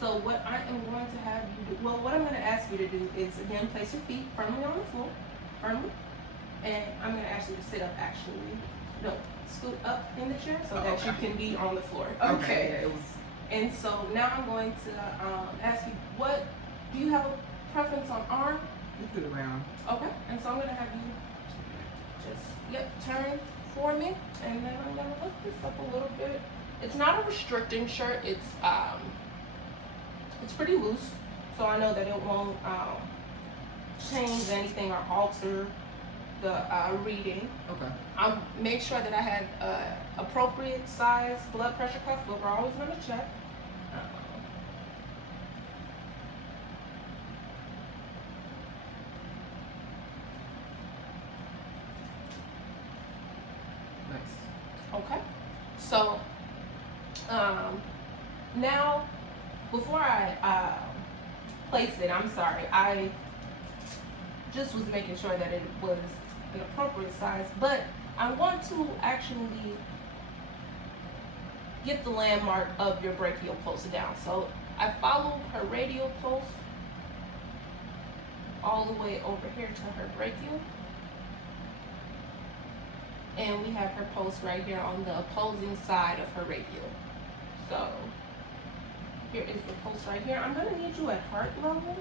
So what I am going to have you do, well, what I'm going to ask you to do is, again, place your feet firmly on the floor, firmly, and I'm going to ask you to sit up, actually. No, scoot up in the chair so that you can be on the floor. Okay. Yeah, it was. And so now I'm going to ask you, what, do you have a preference on arm? You put it around. Okay. And so I'm going to have you just, turn for me, and then I'm going to lift this up a little bit. It's not a restricting shirt. It's pretty loose, so I know that it won't change anything or alter the reading. Okay. I'll make sure that I had appropriate size blood pressure cuff, but we're always going to check. Nice. Okay. So now, before I place it, I'm sorry, I just was making sure that it was an appropriate size, but I want to actually get the landmark of your brachial pulse down. So I followed her radial pulse all the way over here to her brachial. And we have her pulse right here on the opposing side of her radial. So here is the pulse right here. I'm gonna need you at heart level.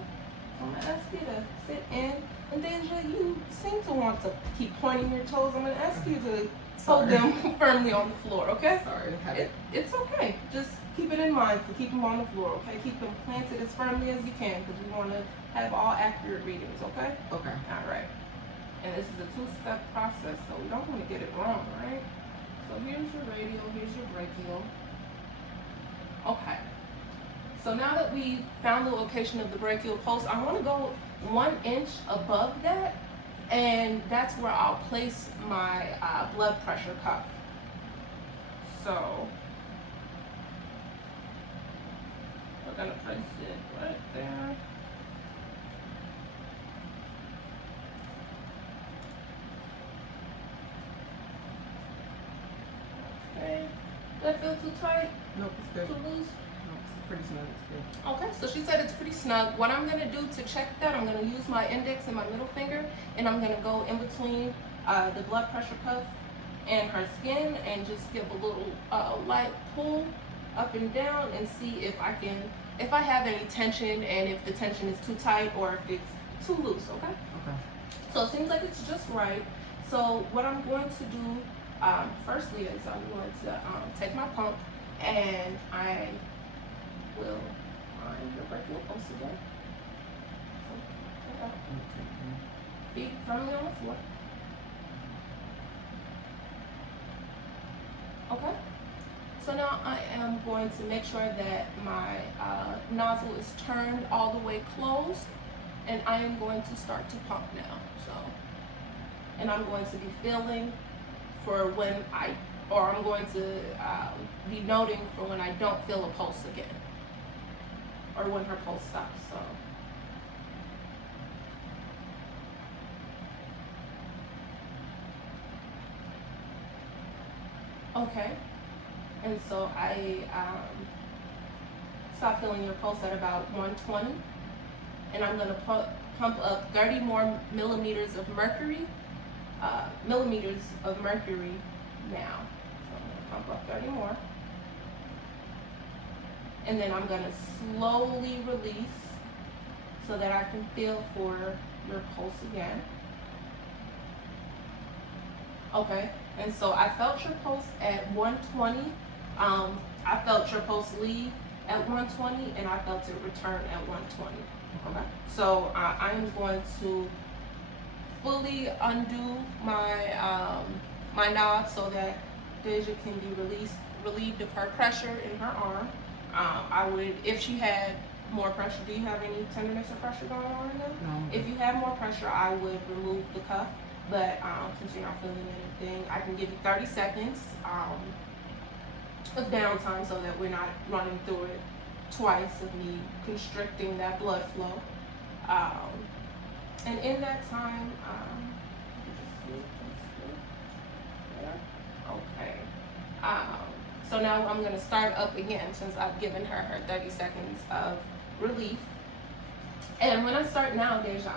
I'm gonna ask you to sit in. And Deja, you seem to want to keep pointing your toes. I'm gonna ask you to hold them firmly on the floor, okay? Sorry. It's okay. Just keep it in mind to keep them on the floor, okay? Keep them planted as firmly as you can because we want to have all accurate readings, okay? Okay. All right. And this is a two-step process, so we don't want to get it wrong, right? So here's your radial, here's your brachial. Okay. So now that we found the location of the brachial pulse, I want to go 1 inch above that, and that's where I'll place my blood pressure cuff. So we're gonna place it right there. Okay. Does that feel too tight? Nope, it's good. Too loose? Nope, it's pretty snug. It's good. Okay, so she said it's pretty snug. What I'm gonna do to check that, I'm gonna use my index and my middle finger, and I'm gonna go in between the blood pressure cuff and her skin and just give a little light pull up and down and see if I have any tension and if the tension is too tight or if it's too loose, okay? Okay. So it seems like it's just right. So what I'm going to do firstly is I'm going to take my pump and I will find your brachial pulse again. So, feet firmly on the floor. Okay. So now I am going to make sure that my nozzle is turned all the way closed, and I am going to start to pump now. So, and I'm going to be feeling for when I'm going to be noting for when I don't feel a pulse again, or when her pulse stops. So. Okay, and so I stop feeling your pulse at about 120, and I'm gonna pump up 30 more millimeters of mercury now. So I'm gonna pump up 30 more, and then I'm gonna slowly release so that I can feel for your pulse again. Okay. And so I felt your pulse at 120. I felt your pulse leave at 120, and I felt it return at 120. Okay. So I'm going to fully undo my my knob so that Deja can be relieved of her pressure in her arm. I would, if she had more pressure. Do you have any tenderness or pressure going on right now? No. If you have more pressure, I would remove the cuff. But since you're not feeling anything, I can give you 30 seconds of downtime so that we're not running through it twice of me constricting that blood flow. And in that time, okay. So now I'm gonna start up again since I've given her her 30 seconds of relief. And when I start now, Deja,